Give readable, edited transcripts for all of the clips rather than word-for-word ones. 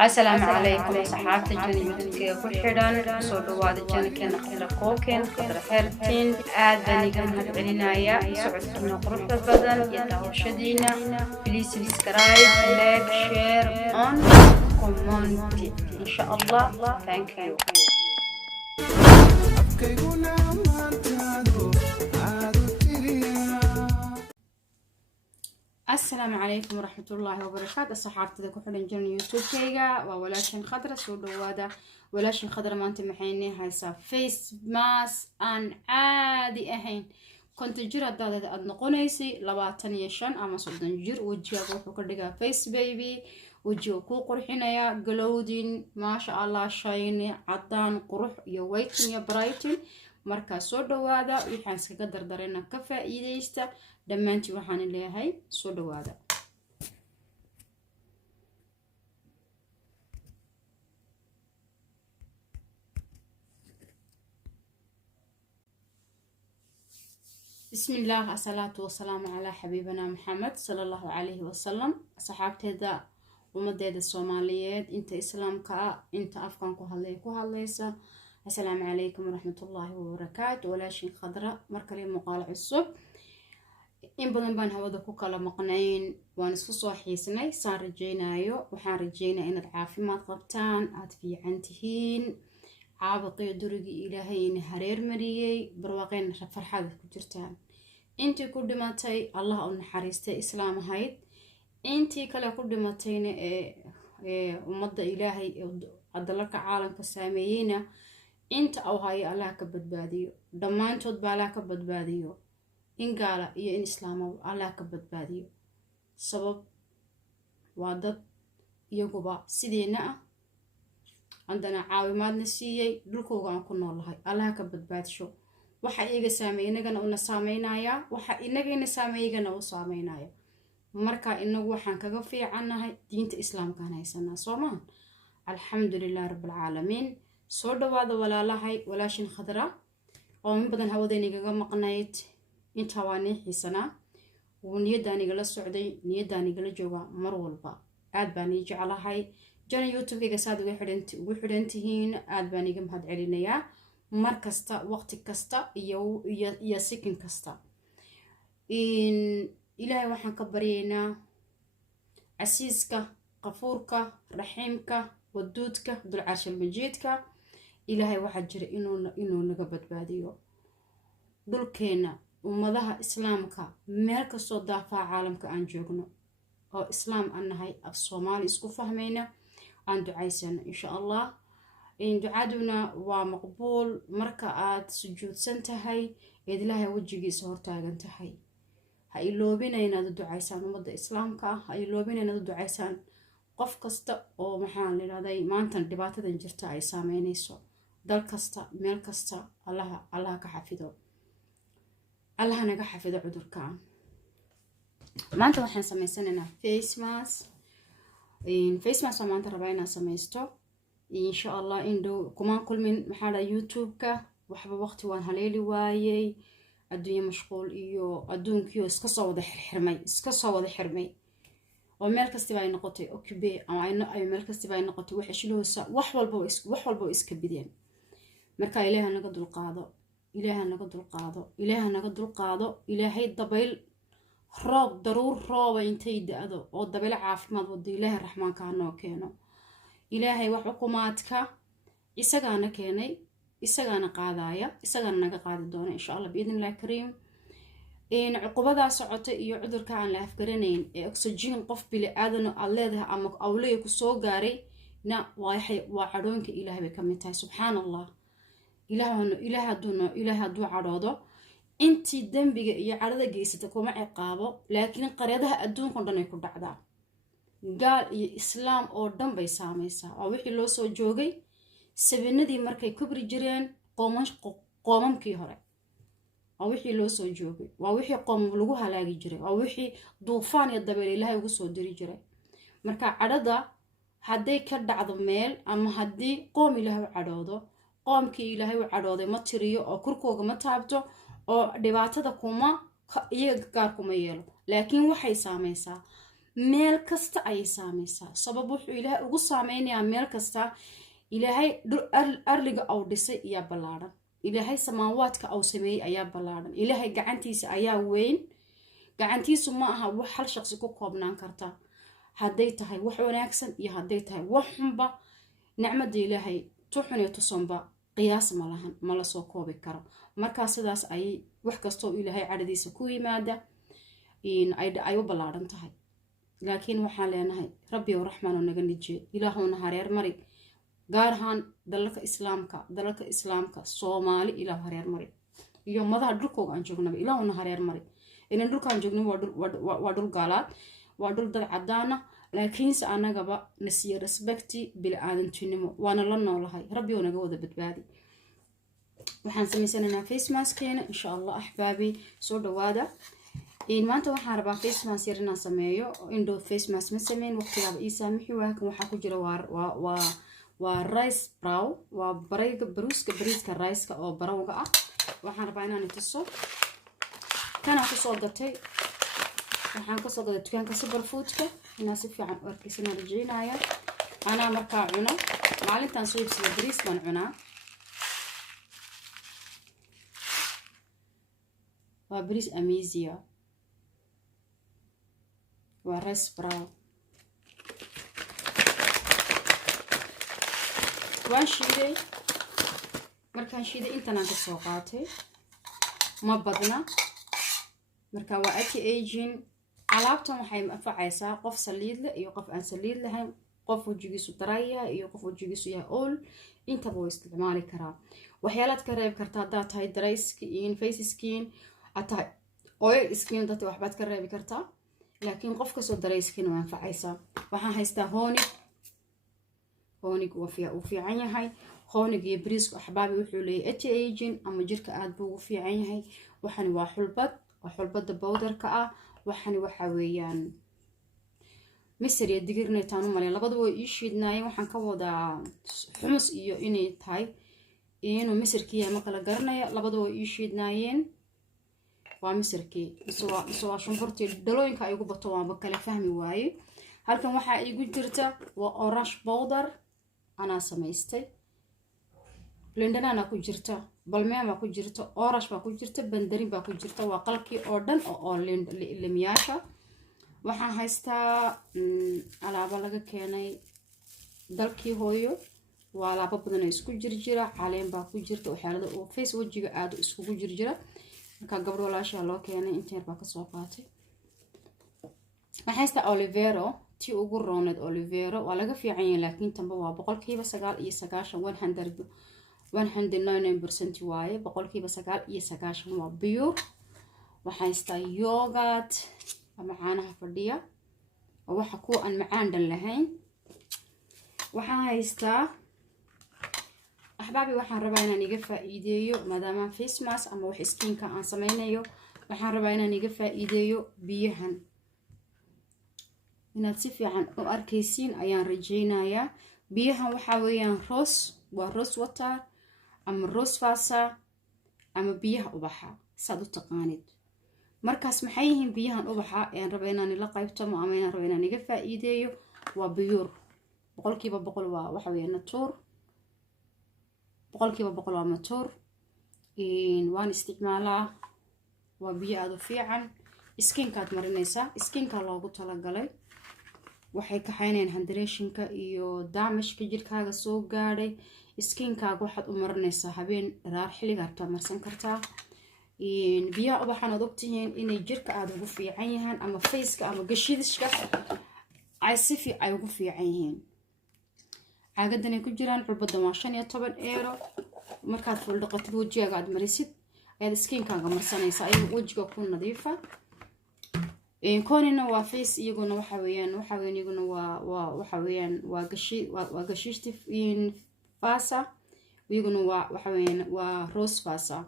السلام عليكم صحافة جنيتك كحران سو دواada jankeena khadra kookeen khadra xertin aad baan iga mahadcelinaya socodkiina quruxda badan iyo daawashadiina please subscribe like share on comment insha Allah thank you السلام عليكم ورحمة الله وبركاته صحابتي ذا كحولن جن يوتيوب كيجا وولاشين خضرة سودو وادا ولاشين خضرة ما انت محيني هايسا فيس ماس ان عادي اهين كنت جرى دادة ادنقونيسي لباتن يشان اما صدن جر وجيا قوحو كردقا فيس بيبي وجيو كو قرحينيا قلودين ما شاء الله شايني عدان قرح يويتن يا برايتن marka soo dhawaada waxaan iskaga dardareyna ka faa'iideysta dhamaantii waxaan leeyahay soo dhawaada bismillah asalaatu wasalaamu ala xabiibana maxamed sallallahu alayhi wasallam saxaabteeda ummadeeda Soomaaliyeed inta islaamka inta afkan ku hadlaysa السلام عليكم ورحمة الله وبركاته ولاشين خضراء مركلي مقال عصب إن بدن بان هودا كوكالا مقنعين وانسو صوحيسناي صار رجينايو وحان رجينا إن العافي ما تغبتان عاتفي عنتهين عابطي درقي إلهي إن هرير مريي برواقين فرحاد كجرتان انتي كردماتي الله أن حريستي إسلام هايد انتي كلا كردماتين ومضى إلهي عدلك عالم كساميين inta oo hay Allah ka badbaadiyo dhamaantood baa Allah ka badbaadiyo in gaala iyo in islaamo Allah ka badbaadiyo sabab waa dad iyaguba sideena andana caawimaadna siiyay dhulkooga aan ku noolahay Allah ka badbaadiyo waxa iyaga saameynagana una saameynaya waxa inagina saameeyagana u saameynaya marka inagu waxaan kaga fiicanahay diinta islaamka haysanaa Soomaan alxamdulillah rabbil caalamiin soo dhawaada walaalahay walaashin khadra oo in badan hawadayniga maqnayd inta waani xiisana niyadaaniga la socday niyadaaniga la jooga mar walba aad baan ii jecelahay jana youtube-ga saad ugu xidhantihiin aad baan iga mahad celinayaa mar kasta waqti kasta iyo sikin kasta ilaahay waxaan ka baryaynaa casiiska qafuurka raxiimka waduudka dul carshal majiidka ilaahay waxa jira inuu naga badbaadiyo dhulkeena ummadaha islaamka meel kastoo daafaa caalamka aan joogno oo islaam annahay af Soomaali isku fahmayna aan ducaysana insha Allah in ducaduna waa maqbuul marka aad sujuudsan tahay ee ilaahay wajigiisa hortaagan tahay ha iloobinayna ducaysaan ummadda islaamka ha iloobinayna ducaysaan qof kasta oo maxaan leeyahay maanta dhibaatadan jirta ay saameynayso dal kasta meel kasta Allah ka xafido Allah naga xafido cudurkan maanta waxaan sameysanaynaa face mask maanta rabaa inaan sameysto insha Allah indhow kuma kulmin maxaa YouTube-ka waxba waqti waan haleeli waayay adduunyo mashquul iyo adduunkiyo iska soo wada xirmay oo meel kasta ay noqotay occupy ama ay meel kasta ay noqotay wax shiloosa wax walba iska bideen marka ilaahay naga dulqaado ilaahay dabayl roob daruur rooba intay daado oo dabayl caafimaad wada ilaahay raxmaanka noo keeno ilaahay wax xukumaadka isagaana keenay isagaana qaadaya isagaana naga qaadi doona insha Allah biidnillah kariim in cuqubada socota iyo cudurka aan la afgaranayn ee oxygen qof bili aadan oo leedahay ama awlay ku soo gaaray na waa cadhoonka ilaahay bay kamid tahay subhanallah ilaahay haduu cadhoodo intii dambiga iyo cadhada geysata kuma ciqaabo laakiin qaryadaha adduunka dhan ay ku dhacdaa gaal iyo islaam oo dhan bay saameysaa oo wixii loo soo joogay sabanadii markay kubri jireen qoomamkii hore waa wixii loo soo joogay waa wixii qoom lagu halaagi jiray waa wixii duufaan iyo dabeel ilaahay ugu soo diri jiray marka cadhada haday ka dhacdo meel ama hadii qoom ilaahay u cadhoodo qoomkii ilaahay u cadhooday ma tiriyo oo kurkooga ma taabto oo dhibaatada kuma iyaga gaar kuma yeelo laakiin waxay saameysaa meel kasta ayay saameysaa. sabab wuxuu ilaahay ugu saameynayaa meel kasta. ilaahay arliga au dhisay ayaa ballaaran. ilaahay samaawaadka au sameeyey ayaa ballaaran. ilaahay gacantiisa ayaa weyn. gacantiisu ma aha wax hal shaqsi ku koobnaan karta. hadday tahay wax wanaagsan iyo hadday tahay wax xunba, nicmada ilaahay tuxun iyo tusanba qiyaas ma lahan, ma la soo koobi karo. markaa sidaas ayay wax kastoo ilaahay cadhadiisa ku yimaada ay u ballaaran tahay. laakiin waxaan leenahay rabbi ow raxmaanoo naga nijiye, ilaahowna hareer mari. gaar ahaan dalalka islaamka soomaali ilaah hareer mari, iyo madaha dhulkooga aan joognaba ilaahowna hareer mari. ilan dhulkaan joogna waa dhul gaalaad, waa dhul dad cadaana, laakiinse anagaba nasiya respecti bili-aadantinimo waana la noolahay. rabbi oo naga wada badbaadi. waxaan samaysanaynaa face maskeena insha allah axbaabi, soo dhawaada. maanta waxaan rabaa face mask yar inaan sameeyo. indhow face mask ma sameyn, waqtigaaba ii saamixi waa. kan waxaa ku jira waa rice brow, waa bariiska riceka oo barawga ah. waxaan rabaa inaan tuso. kanaan kusoo gatay, waxaan kasoo gaday dukaanka superfoodka. inaa si fiican u arkaysanaa rajeynaya. anaa markaa cuno, maalintaan soo iibsada bariis baan cunaa. waa bariis amazia, waa rice brow. waan shiiday. markaan shiiday intanaan kasoo qaatay, ma badna. markaa waa anti-aging. alaabtan waxay anfacaysaa qof saliid leh iyo qof aan saliid lahayn, qof wajigiisu daraya iyo qof wajigiisu yahay ool, intaba way isticmaali karaa. waxyaalaad ka reebi kartaa haddaad tahay dry skin, face skin, tahay oil skin, dadka waxbaad ka reebi kartaa. laakiin qof kasoo dry skin way anfacaysaa. waxaan haystaa hoonig uu fiican yahay. hoonig iyo bariisku axbaabi wuxuu leeyahay anti-aging ama jirka aad buu ugu fiican yahay. waxani waa xulbada bowdarka ah. waxani waxa weeyaan misir iyo digirna taan u malay, labadaba way ii shiidnaayeen. waxaan ka wadaa xumus iyo inay tahay inuu misirkii ama kala garanaya. labadaba way ii shiidnaayeen. waa misirkii mise waa shumburtii dhalooyinka ay ugu bato waanba kala fahmi waaye. halkan waxaa iigu jirta waa orange powder anaa samaystay. lindanaana ku jirta, balmeen baa ku jirta, orange baa ku jirta, bandarin baa ku jirta. waa qalkii oo dhan oo limyaasha. waxaan haystaa alaabo laga keenay dalkii hooyo. waa alaabo badan oo isku jirjira. caleen baa ku jirta, waxyaalada oo face wajiga aad iskugu jirjira. markaa gabdho walaashaa loo keenay, inteer baa kasoo qaatay. waxaan haystaa olivero, tii ugu rooneed olivero. waa laga fiican yahay, laakiin tanba waa 99% 199% waaye. 99% waa pure. waxaan haystaa yogurt ama caanaha fadhiya oo waxa kuwa aan macaan dhan lahayn. waxaan haystaa axbaabi, waxaan rabaa inaan iga faa'iideeyo maadaama face mask ama wax skinka aan sameynayo. waxaan rabaa inaan iga faa'iideeyo biyahan. inaad si fiican u arkaysiin ayaan rajeynayaa. biyahan waxaa weeyaan waa rose water ama rose vasa ama biyaha ubaxa saad u taqaanid. markaas maxay yihiin biyahan ubaxa aan raba inaan ila qaybtamo ama inaan raba inaan iga faa'iideeyo? waa biyuur 100% waa waxa weeye natuur. 100% waa natuur. waan isticmaalaa. waa biyo aad u fiican. skinkaad marinaysaa. skinka loogu talagalay waxay kaxaynayaan hydration-ka iyo damage-ka jirkaaga soo gaadhay. skinkaaga waxaad u marinaysaa habeen dharaar xilliga rabtaa marsan kartaa. biyaha ubaxan aad ogtihiin inay jirka aad ugu fiican yahaan ama faceka ama gashidishka ay sifi ay ugu fiican yihiin. caagadan ay ku jiraan xulbadan waa 15 euro. markaad ful dhaqatid wajigaaga aad marisid ayaad skinkaaga marsanaysaa ayuu wajiga ku nadiifa. koonina waa face iyaguna waxa weeyaan iyaguna waa gashishti vasa. iyaguna waxa weeyaan waa rose vasa.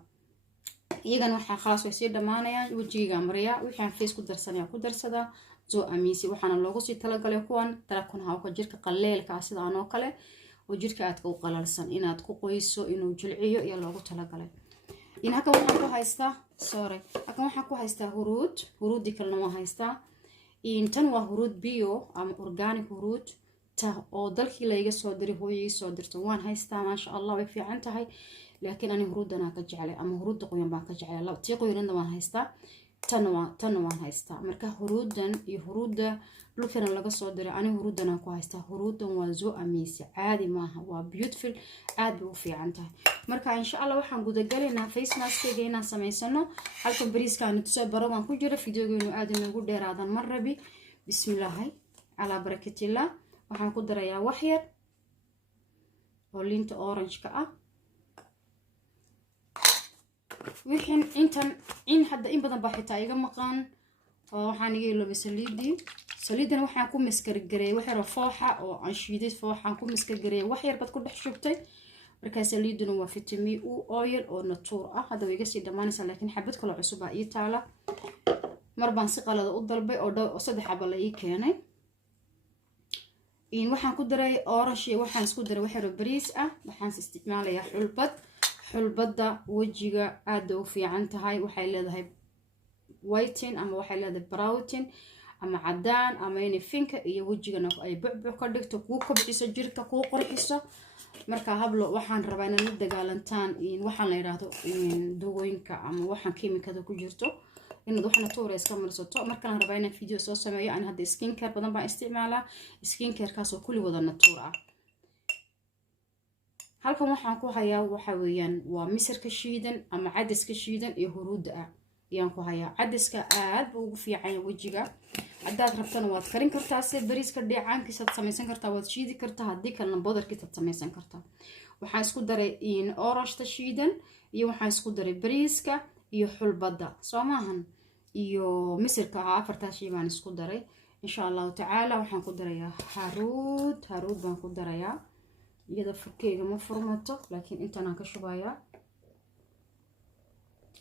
iyagana waxaa khalaas way sii dhamaanayaan. wajiga mariya waxaan face ku darsanaya ku darsada soo amiisi. waxaana loogu sii talagalay kuwan tarakun hawka jirka qaleelka sidaan oo kale oo jirka aad ku qalalsan inaad ku qoyso inuu jilciyo iyo loogu talagalay. halkan waxaan ku haystaa huruudi kalena waan haystaa. tan waa huruud bio ama organic huruud ta oo dalkii layga soo diray hooyay soo dirto waan haystaa maasha allah way fiican tahay laakiin ani huruudan ka jeclay ama huruudda qoyan baan ka jeclay tii qoyanna waan haystaa tan waan haystaa marka huruudan iyo huruudda dhulkana laga soo diray ani huruudan ku haystaa huruudan waa zoo amazing caadi maaha waa beautiful aad bay u fiican tahay marka insha Allah waxaan guda galaynaa face mask-ga inaan sameysano halkan bariiskaan tusay baradan ku jira fiidiyogeenu aad inagu dheeraadan mar rabi bismillaah ala barakatillah waxaan ku darayaa wax yar oo liinta orange ka ah wixin intan in hadda in badan baa xitaa iga maqan oo waxaan iga iloobi saliidan waxaan ku miskargareeyay wax yar fooxa oo aan shiiday fooxaan ku miskargareeyay wax yar bad ku dhex shubtay marka saliiduna waa vitamin u oil oo natuur ah hadda way iga sii dhamaanaysaa laakiin xabad kale cusub ah ii taala mar baan si qalad u dalbay oo saddex xabba la ii keenay waxaan ku daray orange waxaan isku daray wax yar bariis ah waxaan isticmaalayaa xulbada wajiga aad u fiican tahay waxay leedahay whiten ama waxay leedahay brown ama cadaan ama inay finka iyo wajigana ay bucbuc ka dhigto ku kobciso jirka ku qurxiso marka hablo waxaan rabaa in la dagaalantaan waxaan la yiraahdo dawooyinka ama waxaan kiimikada ku jirto inaad waxna tuura iska marsato marka aan rabaa inaan video soo sameeyo aan hadda skin care badan baan isticmaalaa skin care kaas oo kulli wada natuur ah halkan waxaan ku hayaa waxa weeyaan waa misirka shiidan ama cadiska shiidan iyo huruudda ah ayaan ku hayaa cadiska aad buu ugu fiican yahay wajiga haddaad rabtana waad karin kartaa si bariiska dheecaankiisa aad samaysan kartaa waad shiidi kartaa haddii kalena badarkiisa aad samaysan kartaa waxaan isku daray orange shiidan iyo waxaan isku daray bariiska iyo xulbada soo maahan iyo misirka afartaas shay baan isku daray insha Allah taala waxaan ku darayaa haruud baan ku darayaa iyada furkeyga ma furmato laakiin intaan aan ka shubayaa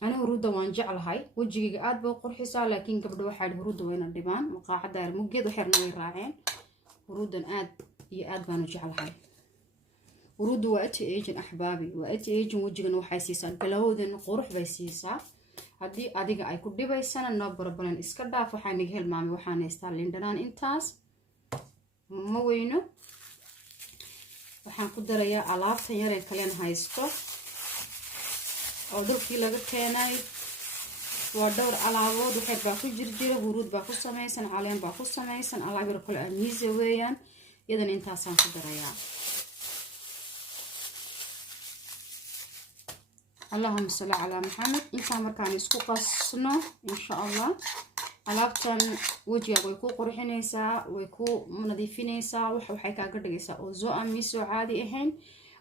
ana huruudda waan jeclahay wajigayga aad buu qurxisaa laakiin gabdho waxay huruudda wayna dhibaan maqaacada muggeed waxyarna way raaceen huruuddan aad iyo aad baan u jeclahay huruuddu waa anti-aging ahbaabi waa anti-aging wajigana waxay siisaa galowdan qurux bay siisaa haddii adiga ay ku dhibaysana no problem iska dhaaf waxaan iga hilmaamay waxaan haystaa lindhanaan intaas ma weyno waxaan ku darayaa alaabtan yar ee kalen haysto oo dhulkii laga keenay waa dhowr alaabood waxay baa ku jira huruud baa ku samaysan caleen baa ku samaysan alaab yar kale amiisa weeyaan iyadan intaasaan ku darayaa اللهم صل على محمد intaan markaan isku qasno insha Allah alaabtan wajiga way ku qurxinaysaa way ku nadiifinaysaa waxay kaaga dhigaysaa oo zoo amiso caadi ahayn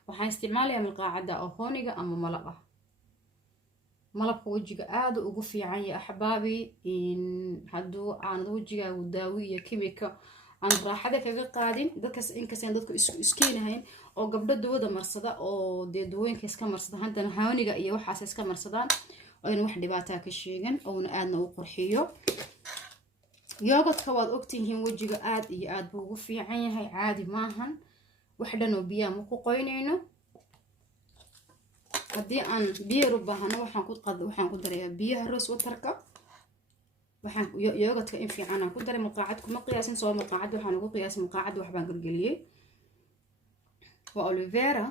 waxaan isticmaalayaa milqaacada oo hooniga ama malabka wajiga aad ugu fiican yahay ahbaabi haduu aan wajiga daawi iyo kimika aan raaxada kaga qaadin dadkaas inkastaan dadku iskeenahayn oo gabdho dawada marsada oo dawooyinka iska marsada hadana haaniga iyo waxaas iska marsadaan oo in wax dhibaato ka sheegan oo aadna u qurxiyo yogurtka waad ogtihiin wajiga aad iyo aad buu ugu fiican yahay caadi maahan wax dhan oo biyo ma ku qoynayno hadii aan biyo u baahano waxaan ku darayaa biyaha rose waterka waxaan yogurtka in fiican aan ku daray maqaacad kuma qiyaasin soo maqaacad waxaan ugu qiyaasay maqaacad wax baan galgaliyay waa aloe vera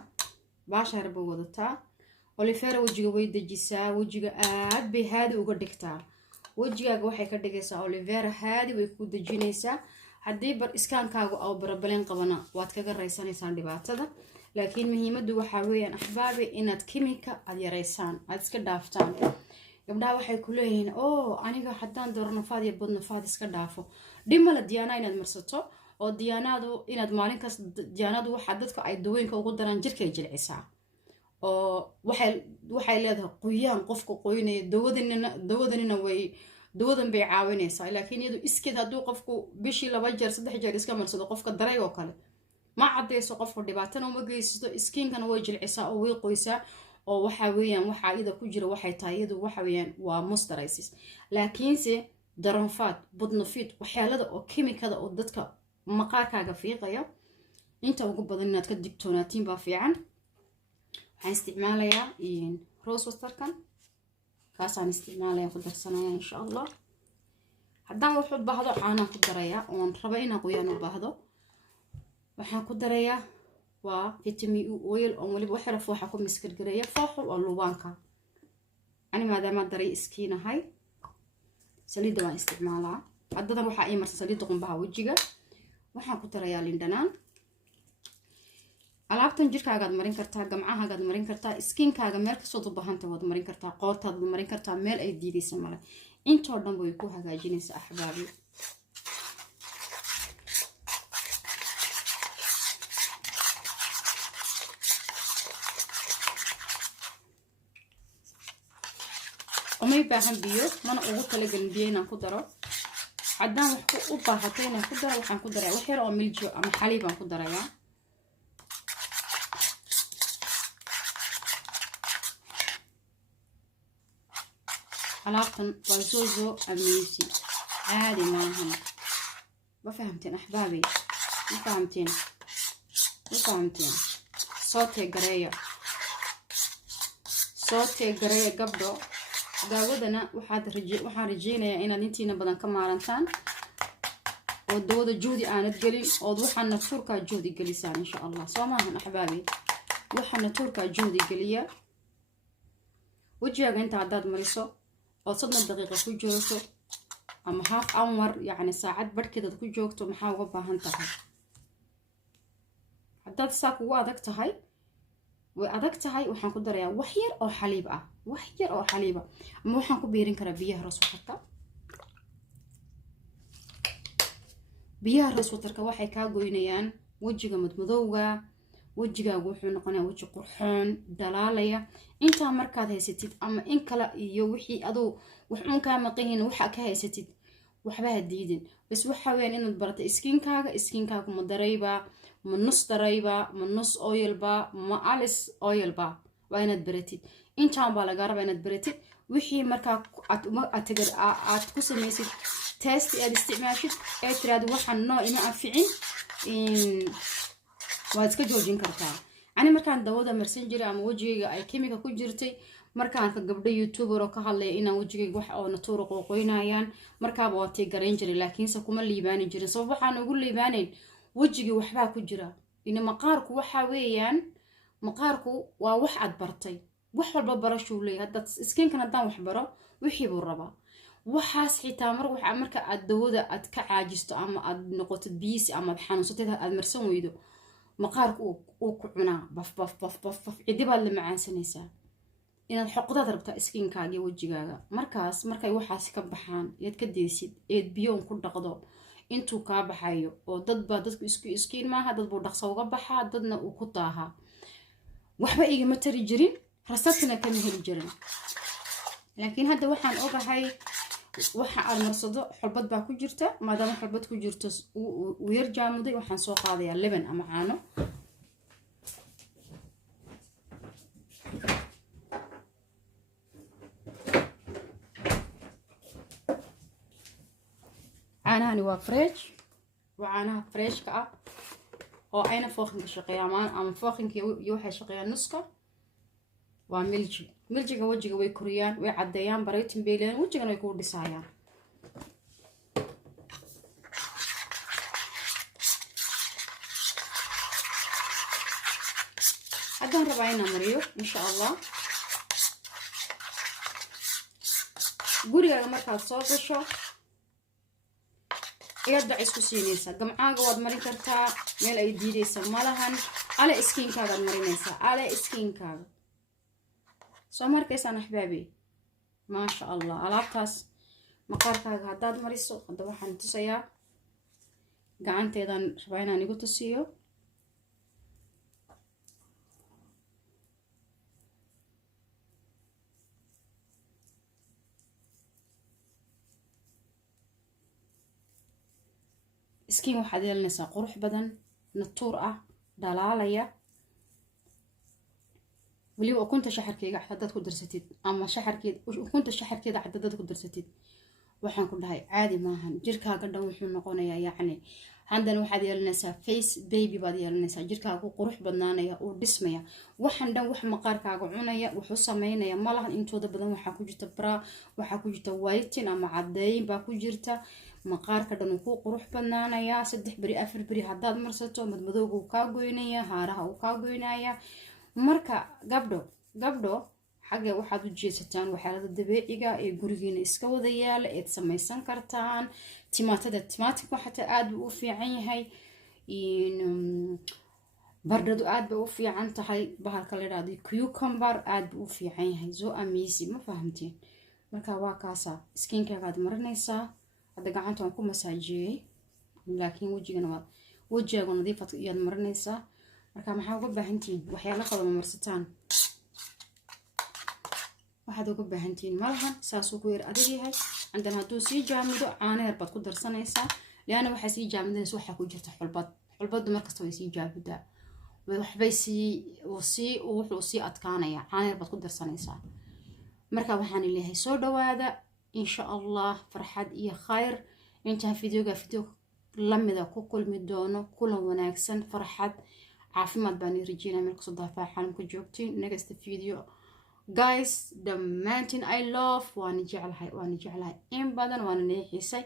baashar buu wadataa aloe vera wajiga way dejisaa wajiga aad bay haadi uga dhigtaa wajigaaga waxay ka dhigaysaa aloe vera haadi way ku dejinaysaa haddii bar iskaankaagu oo barabaleen qabana waad kaga raysanaysaa dhibaatada laakiin muhiimadu waxa weeyaan ahbaabi inaad kimika aad yareysaan aad iska dhaaftaan gabdhaha waxay ku leeyihiin aniga haddaan dooro nafaad iyo bad nafaad iska dhaafo dhimala diyaana inaad marsato oo diyaanadu inaad maalin kasta diyaanadu waxa dadka ay dawooyinka ugu daraan jirkay jilcisaa oo waxay leedahay qoyaan qofka qoynay dawadanina way dawadan bay caawinaysaa laakiin iyadu iskeed hadduu qofku bishii 2 jeer 3 jeer iska marsado qofka daray oo kale ma cadeyso qofku dhibaatana uma geysto skinkana way jilcisaa oo way qoysaa oo waxa weeyaan waxa ida ku jira waxay tahay iyadu waxa weeyaan waa moisturizer laakiinse daranfaad budnafid waxyaalada oo kimikada oo dadka maqaarkaaga fiiqaya inta ugu badan inaad ka digtoonaatiin baa fiican waxaan isticmaalayaa rose waterkan kaasaan isticmaalayaa ku darsanaya insha Allah haddaan wax u baahdo caanaan ku darayaa oon rabo inaan qoyaan u baahdo waxaan ku darayaa waa vitamin oil oo waliba wax yar fooxa ku miskargareeya fooxu waa lubaanka ani maadaama daray iskiinahay saliidda waan isticmaalaa haddadan waxaa ii marsan saliidda qumbaha wejiga waxaan ku darayaa lindhanaan alaabtan jirkaagaad marin kartaa gamcahaagaad marin kartaa iskiinkaaga meel kastood u baahanta waad marin kartaa qoortaad marin kartaa meel ay diidaysa male intoo dhan way ku hagaajinaysaa axbaabi umay baahan biyo mana ugu talagelin biyo inaan ku daro haddaan wax u baahato inaan ku daro waxaan ku darayaa wax yar oo miljo ama xaliib aan ku darayaa alaabtan waa zozo amisi caadi maahan ma fahamteen axbaabi ma fahamteen soo teegareeya gabdho daawadana waxaan rajeynayaa inaad intiina badan ka maarantaan oo dawada juhdi aanad gelin ood waxaana tuurkaa juhdi gelisaan insha allah soo maahan axbaabi waxaana tuurkaa juhdi geliya wejigaaga inta haddaad mariso oo 30 daqiiqo ku joogto ama half hour yacni saacad barhkeedaad ku joogto maxaa uga baahan tahay haddaad saa kugu adag tahay way adag tahay waxaan ku darayaa wax yar oo xaliib ah ama waxaan ku biirin karaa biyaha raswatarka waxay kaa goynayaan wejiga madmadowga wejigaagu wuxuu noqonayaa weji qurxoon dhalaalaya intaa markaad haysatid ama in kale iyo wixii aduu wax uun kaa maqayin waxa ka haysatid waxba ha diidin bas waxa weeyaan inaad barato iskiinkaaga ma darayba ma nus darayba ma nus oilba ma alis oilba waa inaad baratid intaan baa laga rabaa inaad baratid wixii markaa aad ku samaysid test aad isticmaashid ee tiraad waxaan noo ima anficin waad iska joojin kartaa ani markaan dawada marsan jiray ama wejigayga ay kimika ku jirtay markaan ka gabdho youtuber oo ka hadlaya inaan wejigayga wax oo natuura qoqoynayaan markaaba waa tii garayn jiray laakiinse kuma liibaani jirin sabab waxaan ugu liibaanayn wejigii waxbaa ku jira ina maqaarku waxa weeyaan maqaarku waa wax aad bartay wax walba barashuu leeyahay haddaad iskiinkan haddaan wax baro wixii buu rabaa waxaas xitaa marka aad dawada aad ka caajisto ama aad noqotid biisi ama aad xanuunsatid aad marsan weydo maqaarku uu ku cunaa baf cidibaad la macaansanaysaa inaad xoqdaad rabtaa iskiinkaaga iyo wejigaaga markaas markay waxaas ka baxaan eed ka deysid eed biyoon ku dhaqdo intuu kaa baxayo oo dadku isku iskiin maaha dad buu dhaqso uga baxaa dadna uu ku daahaa waxba igama tari jirin rasadkana kama heli jirin laakiin hadda waxaan ogahay waxa aad marsado xulbad baa ku jirta maadaama xulbad ku jirto uu yar jaamuday waxaan soo qaadayaa leban ama caano caanahani waa fresh waa caanaha freshka ah oo ayna fooqinka shaqeeyaan ama fooqinka iyo waxay shaqeeyaan nuska waa miljiga wejiga way koriyaan way caddeeyaan baraytin bay leeyihiin wejigana way kuu dhisaayaan haddaan rabaa inaan mariyo insha allah gurigaaga markaad soo gasho ayaad bac isku siinaysaa gamcaaga waad marin kartaa meel ay diidaysa malahan ale iskiinkaagaad marinaysaa ale iskiinkaaga soo markaysaan axbaabi maasha allah alaabtaas maqaarkaaga haddaad mariso hadda waxaan tusayaa gacanteedaan rabaa inaan igu tusiyo iskiin waxaad yeelanaysaa qurux badan natuur ah dhalaalaya weliba ukunta shaxarkeega haddaad ku darsatid ama ukunta shaxarkeeda haddaad ku darsatid waxaan ku dhahay caadi maahan jirkaaga dhan wuxuu noqonayaa yacni haddana waxaad yeelanaysaa face baby baad yeelanaysaa jirkaagu qurux badnaanaya uu dhismaya waxaan dhan wax maqaarkaaga cunaya wuxuu sameynaya malahan intooda badan waxaa ku jirta bra waxaa ku jirta whiting ama cadeyn baa ku jirta maqaarka dhan uu ku qurux badnaanaya 3 beri 4 beri haddaad marsato madmadowga uu kaa goynaya haaraha uu kaa goynaya marka gabdho xagga waxaad u jeesataan waxyaalaha dabiiciga ee gurigeena iska wada yaala ee samaysan kartaan timaatika xataa aad buu u fiican yahay bardhadu aad bay u fiican tahay bahalka la yiraahdo cucumber aad buu u fiican yahay so amazing ma fahamteen marka waa kaasa skinkaaga marinaysaa hadda gacanta waan ku masaajiyay laakiin wajigaaga nadiif ayaad marinaysaa marka maxaa uga baahantiin waxyaalo kale ma marsataan waxaad uga baahantiin malahan saasuu ku yar adag yahay عندنا هادو سي جامدو عانير باد ku darsanaysaa leena waxa sii jaamidaysa waxa ku jirta xulbad markasta way sii jaabida waxbay wuxuu sii adkaanaya caaneer baad ku darsanaysaa marka waxaan ilaahay soo dhawaada insha Allah farxad iyo khayr inta video lamida ku kulmi doono kulan wanaagsan farxad caafimaad baan rajeenaa meel kasoo daafaa xalam ku joogtiin next video guys dhammaantiin I love waan jeclahay in badan waan neexisay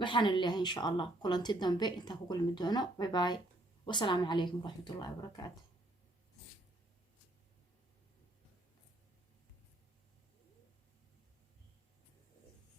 waxaan ilaahay insha Allah kulanti dambe inta ku kulmi doono bye bye wassalaamu calaykum waraxmatullaahi wabarakaatuh